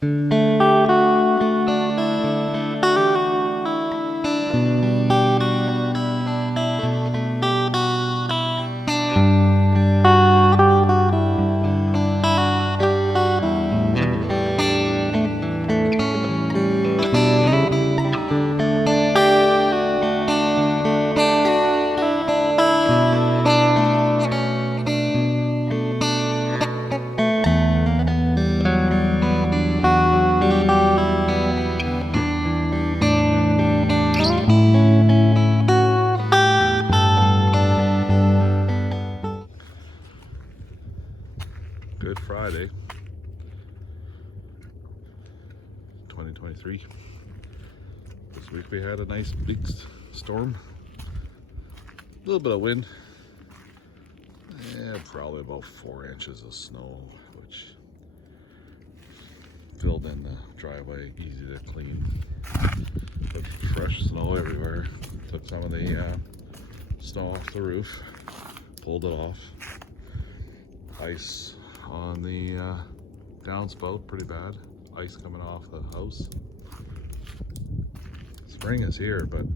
Good Friday, 2023. This week we had a nice big storm. A little bit of wind. Yeah, probably about 4 inches of snow, which filled in the driveway, easy to clean. But fresh snow everywhere. Took some of the snow off the roof, pulled it off. Ice on the downspout, pretty bad. Ice coming off the house. Spring is here, but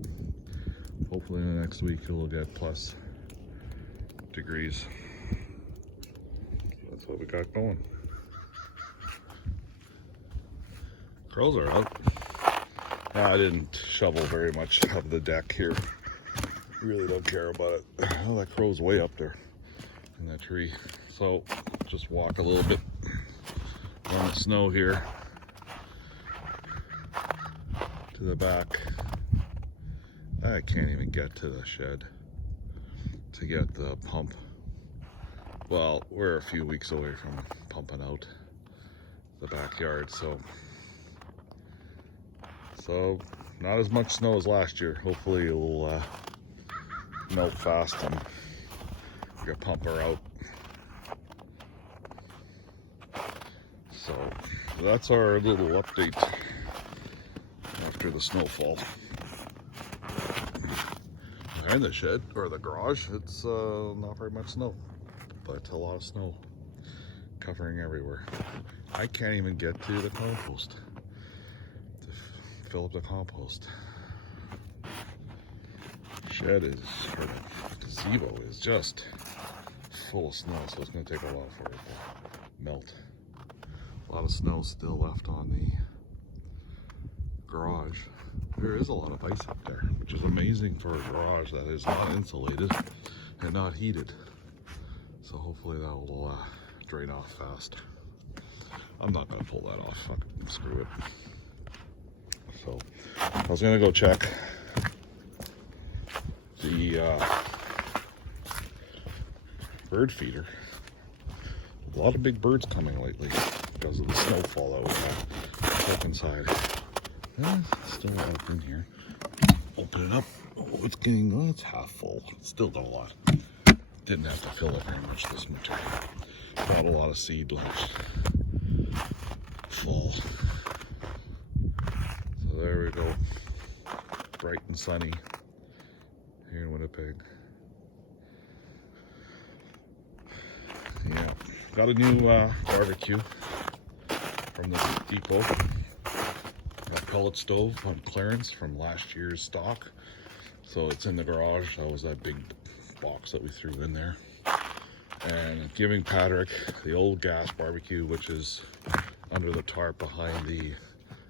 hopefully in the next week it'll get plus degrees. That's what we got going. Crows are out. I didn't shovel very much of the deck here. Really don't care about it. Oh, that crow's way up there in that tree. So just walk a little bit on the snow here to the back. I can't even get to the shed to get the pump. Well, we're a few weeks away from pumping out the backyard, so not as much snow as last year. Hopefully it will melt fast and we can pump her out. So that's our little update after the snowfall. Behind the shed, or the garage, it's not very much snow, but a lot of snow covering everywhere. I can't even get to the compost to fill up the compost. Shed is, or the gazebo is just full of snow, so it's going to take a while for it to melt. A lot of snow still left on the garage. There is a lot of ice up there, which is amazing for a garage that is not insulated and not heated. So hopefully that will drain off fast. I'm not going to pull that off. Fuck it, screw it. So I was going to go check the bird feeder. A lot of big birds coming lately because of the snowfall that we had. Check inside. It's still open here. Open it up. Oh, it's getting, oh, it's half full. It's still got a lot. Didn't have to fill it very much this material. Got a lot of seed left. Fall. So there we go. Bright and sunny here in Winnipeg. Yeah, got a new barbecue from the depot. A pellet stove on clearance from last year's stock. So it's in the garage. That was that big box that we threw in there. And giving Patrick the old gas barbecue, which is under the tarp behind the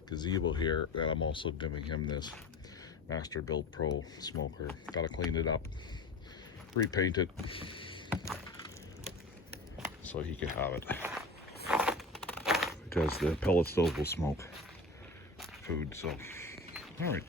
gazebo here. And I'm also giving him this Master Built Pro smoker. Gotta clean it up, repaint it, so he can have it. Because the pellet stove will smoke food, so, all right.